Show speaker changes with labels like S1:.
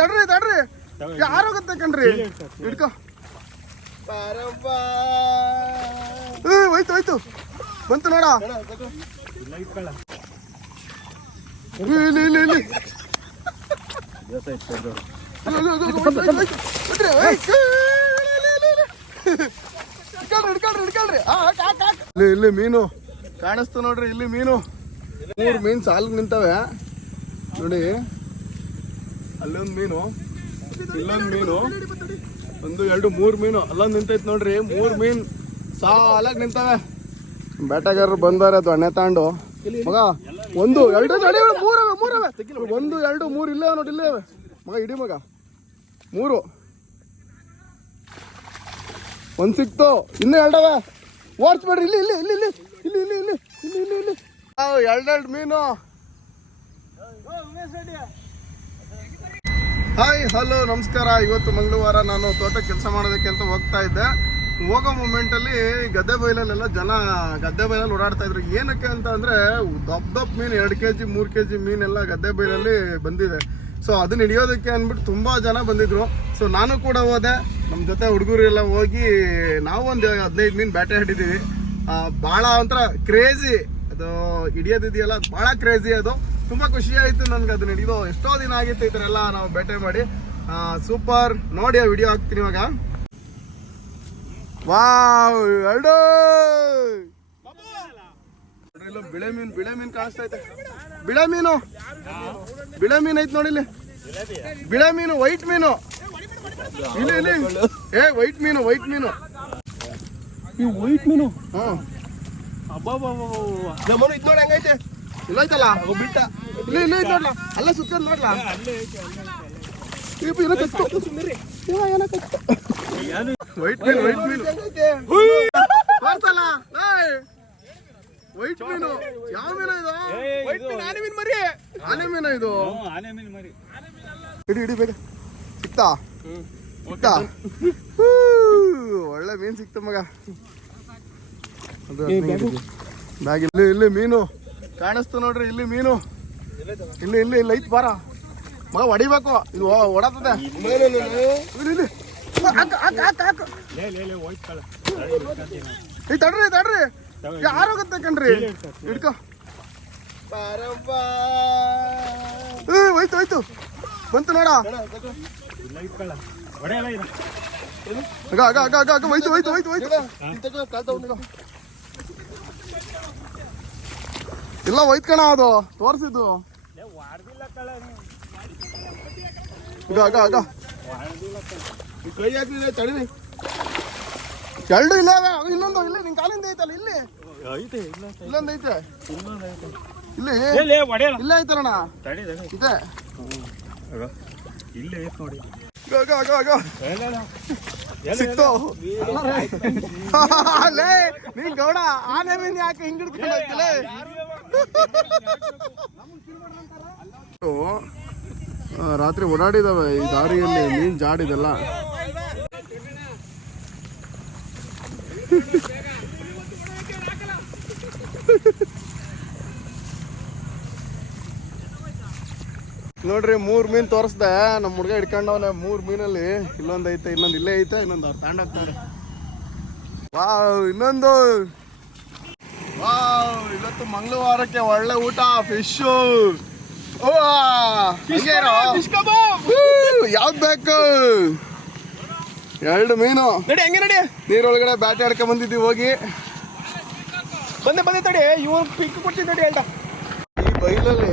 S1: ತಡ್ರಿ ತಡ್ರಿ. ಯಾರೋಗತ್ತೆ ಕಣ್ರಿ. ಹಿಡ್ಕೋ. ಹೋಯ್ತು ಹೋಯ್ತು. ಬಂತು ನೋಡ.
S2: ಇಲ್ಲಿ
S1: ಮೀನು. ಕಾಣಿಸ್ತು ನೋಡ್ರಿ ಇಲ್ಲಿ ಮೀನು. ಮೂರು ಮೀನು ಸಾಲ್ ನಿಂತವೆ. ನೋಡಿ. ಅಲ್ಲೊಂದು ಮೀನು. ಇಲ್ಲೊಂದು ಮೀನು. ಒಂದು, ಎರಡು, ಮೂರು ಮೀನು. ಅಲ್ಲೊಂದು ನಿಂತೈತೆ ನೋಡ್ರಿ. ಮೂರು ಮೀನು ಸಾಲಾಗಿ ನಿಂತವೆ. ಬೇಟೆಗಾರರು ಬಂದಾರೆ ಅದು ಅಣ್ಣೆ ತಾಂಡು. ಮಗ, ಒಂದು, ಎರಡು ಮೂರವೆ ಮೂರವೆ ಒಂದು, ಎರಡು, ಮೂರು ಇಲ್ಲೇ ನೋಡಿ, ಇಲ್ಲೇ ಮಗ, ಇಡಿ ಮಗ. ಮೂರು. ಒಂದ್ ಸಿಕ್ತು. ಇನ್ನೂ ಎರಡವೆ. ಓಡಿಸ್ಬೇಡ್ರಿ ಇಲ್ಲಿ ಇಲ್ಲಿ ಇಲ್ಲಿ ಇಲ್ಲಿ ಇಲ್ಲಿ ಇಲ್ಲಿ ಇಲ್ಲಿ ಇಲ್ಲಿ ಇಲ್ಲಿ ಇಲ್ಲಿ ಅವು ಎರಡೆರಡು ಮೀನು. ಹಾಯ್ ಹಲೋ ನಮಸ್ಕಾರ. ಇವತ್ತು ಮಂಗಳವಾರ ನಾನು ತೋಟ ಕೆಲಸ ಮಾಡೋದಕ್ಕೆ ಅಂತ ಹೋಗ್ತಾ ಇದ್ದೆ. ಹೋಗೋ ಮೂಮೆಂಟಲ್ಲಿ ಗದ್ದೆ ಬೈಲಲ್ಲೆಲ್ಲ ಜನ ಗದ್ದೆ ಬೈಲಲ್ಲಿ ಓಡಾಡ್ತಾ ಇದ್ರು. ಏನಕ್ಕೆ ಅಂತ ಅಂದರೆ, ದಪ್ಪ ದಪ್ಪ ಮೀನು, ಎರಡು ಕೆ ಜಿ ಮೂರು ಕೆ ಜಿ ಮೀನೆಲ್ಲ ಗದ್ದೆ ಬೈಲಲ್ಲಿ ಬಂದಿದೆ. ಸೊ ಅದನ್ನ ಹಿಡಿಯೋದಕ್ಕೆ ಅಂದ್ಬಿಟ್ಟು ತುಂಬಾ ಜನ ಬಂದಿದ್ರು. ಸೊ ನಾನು ಕೂಡ ಹೋದೆ. ನಮ್ಮ ಜೊತೆ ಹುಡುಗರು ಎಲ್ಲ ಹೋಗಿ ನಾವು ಒಂದು ಹದಿನೈದು ಮೀನು ಬೇಟೆ ಹಿಡಿದೀವಿ. ಭಾಳ ಒಂಥರ ಕ್ರೇಜಿ ಅದು ಹಿಡಿಯೋದಿದೆಯಲ್ಲ? ಅದು ಭಾಳ ಕ್ರೇಜಿ ಅದು. ತುಂಬಾ ಖುಷಿ ಆಯ್ತು ನನ್ಗೆ ಅದನ್ನ ಹಿಡಿದು. ಎಷ್ಟೋ ದಿನ ಆಗಿತ್ತು ಈ ಥರ ಎಲ್ಲ ನಾವು ಬೇಟೆ ಮಾಡಿ. ಸೂಪರ್ ನೋಡಿ ಆ ವಿಡಿಯೋ ಹಾಕ್ತೀನಿ ಇವಾಗ. ವಾವ್ ಎರಡು. ಬಿಳೆ ಮೀನು ಬಿಳೆ ಮೀನು ಕಾಣಿಸ್ತಾ ಐತೆ. ಬಿಳೆ ಮೀನು. ಬಿಳೆ ಮೀನು ಐತೆ ನೋಡಿ ಇಲ್ಲಿ ಬಿಳೆ ಮೀನು ವೈಟ್ ಮೀನು. ಇಲ್ಲಿ ಇಲ್ಲಿ. ಏ ವೈಟ್ ಮೀನು ವೈಟ್ ಮೀನು.
S2: ಈ ವೈಟ್ ಮೀನು? ಅಬ್ಬಬ್ಬಬ್ಬಬ್ಬ.
S1: ನಮ್ಮನು ಇದು ನೋಡಿ ಹೆಂಗೈತೆ? ಇಲ್ಲ ಐತಲ್ಲ? ಬಿಟ್ಟ. ಇಲ್ಲ ಇಲ್ಲ ಐತೆ ನೋಡ್ಲಾ. ಅಲ್ಲ ಸುತ್ತಕೊಂಡು ನೋಡ್ಲಾ?
S2: ಅಲ್ಲೇ ಐತೆ, ಅಲ್ಲೇ ಐತೆ.
S1: ಇಪ್ಪ ಏನೋ ಕತ್ತು. ಸುಮ್ಮನೆ ಏನೋ ಕತ್ತು. ವೈಟ್ ಮೀನು ವೈಟ್ ಮೀನು. ವೈಟ್ ಮೀನು. ಯಾವ ಮೀನು ಇದು? ವೈಟ್
S2: ಇದು-
S1: ಮೀನು ಆನೆ ಮೀನು ಮರಿ. ಆನೆ ಮೀನು ಇದು.
S2: ಹ್ಞೂ, ಆನೆ ಮೀನು ಮರಿ.
S1: ಹಿಡಿ ಹಿಡಿ ಬೇಗ. ಸಿಕ್ತಾ? ಸಿಕ್ತಾ? ಒಳ್ಳೆ ಮೀನ್ ಸಿಕ್ತ ಮಗ. ಇಲ್ಲಿ ಇಲ್ಲಿ ಮೀನು. ಕಾಣಿಸ್ತು ನೋಡ್ರಿ ಇಲ್ಲಿ ಮೀನು. ಇಲ್ಲಿ ಇಲ್ಲಿ ಇಲ್ಲಿ ಐತ್ ಬಾರ. ಮಗ ಹೊಡಿಬೇಕು. ಇದು ಹೊಡತದೆ ತಡ್ರಿ ತಡ್ರಿ. ಯಾರು ಗೊತ್ತ ಕಣ್ರಿ. ಹಿಡ್ಕೋ. ಹೋಯ್ತು ಹೋಯ್ತು. ಬಂತು ನೋಡ. ಅಗ ಅಗ ಅಗ ಅಗ ಹೋಯ್ತು ಹೋಯ್ತು ಹೋಯ್ತು ಹೋಯ್ತು. ಇಲ್ಲ ಒಯ್ತ್ ಕಣ ಅದು. ತೋರಿಸಿದ್ದು. ಕೈ ಹಾಕಿದ್ರೆ ತಡಿರಿ ಎರಡು ಇಲ್ಲ ಇಲ್ಲೊಂದು ಇಲ್ಲಿ ನಿನ್ ಕಾಲಿಂದ ಐತಲ್ಲ ಇಲ್ಲಿ.
S2: ಐತೆ
S1: ಇಲ್ಲೊಂದು ಐತೆ. ಇಲ್ಲಿ. ಇಲ್ಲ
S2: ಐತಲಣ್ಣ
S1: ಇದೆ.
S2: ಇಲ್ಲೇ ಐತೆ ನೋಡಿ.
S1: ಸಿಕ್ತು. ಲೇ ನೀನ್ ಗೌಡ. ಆನೆ ಮೀನ್ ಯಾಕೆ ಹಿಂಗಿಡ್ಕೊಂಡು ಹೋಗ್ತಿಲ್ಲ? ರಾತ್ರಿ ಓಡಾಡಿದಾವೆ ಈ ದಾರಿಯಲ್ಲಿ, ಮೀನ್ ಜಾಡಿದೆಲ್ಲ. ನೋಡ್ರಿ, ಮೂರ್ ಮೀನ್ ತೋರಿಸ್ದೆ. ನಮ್ಮ ಹುಡುಗ ಹಿಡ್ಕೊಂಡವನೆ ಮೂರ್ ಮೀನಲ್ಲಿ. ಇಲ್ಲೊಂದ್ ಐತೆ, ಇನ್ನೊಂದ್ ಇಲ್ಲೇ ಐತೆ, ಇನ್ನೊಂದು ಅವ್ರು ತಗೊಂಡೋಗ್ತಾರೆ ವಾವ್, ಇನ್ನೊಂದು. ವಾವ್ ಇವತ್ತು ಮಂಗಳವಾರಕ್ಕೆ ಒಳ್ಳೆ ಊಟ ಫಿಶ್ ಯಾವ್ದು ಬೇಕು? ಎರಡು ಮೀನು.
S3: ನಡಿ ಹಂಗೆ ನಡಿ.
S1: ನೀರೊಳಗಡೆ ಬ್ಯಾಟೆ ಆಡ್ಕೊಂಡ್ ಬಂದಿದ್ದೀವಿ ಹೋಗಿ.
S3: ಬಂದೆ ಬಂದೆ ತಡಿ. ಇವ್ ಪಿಕ್ ಹೇಳ್ದ
S1: ಈ ಬೈಲಲ್ಲಿ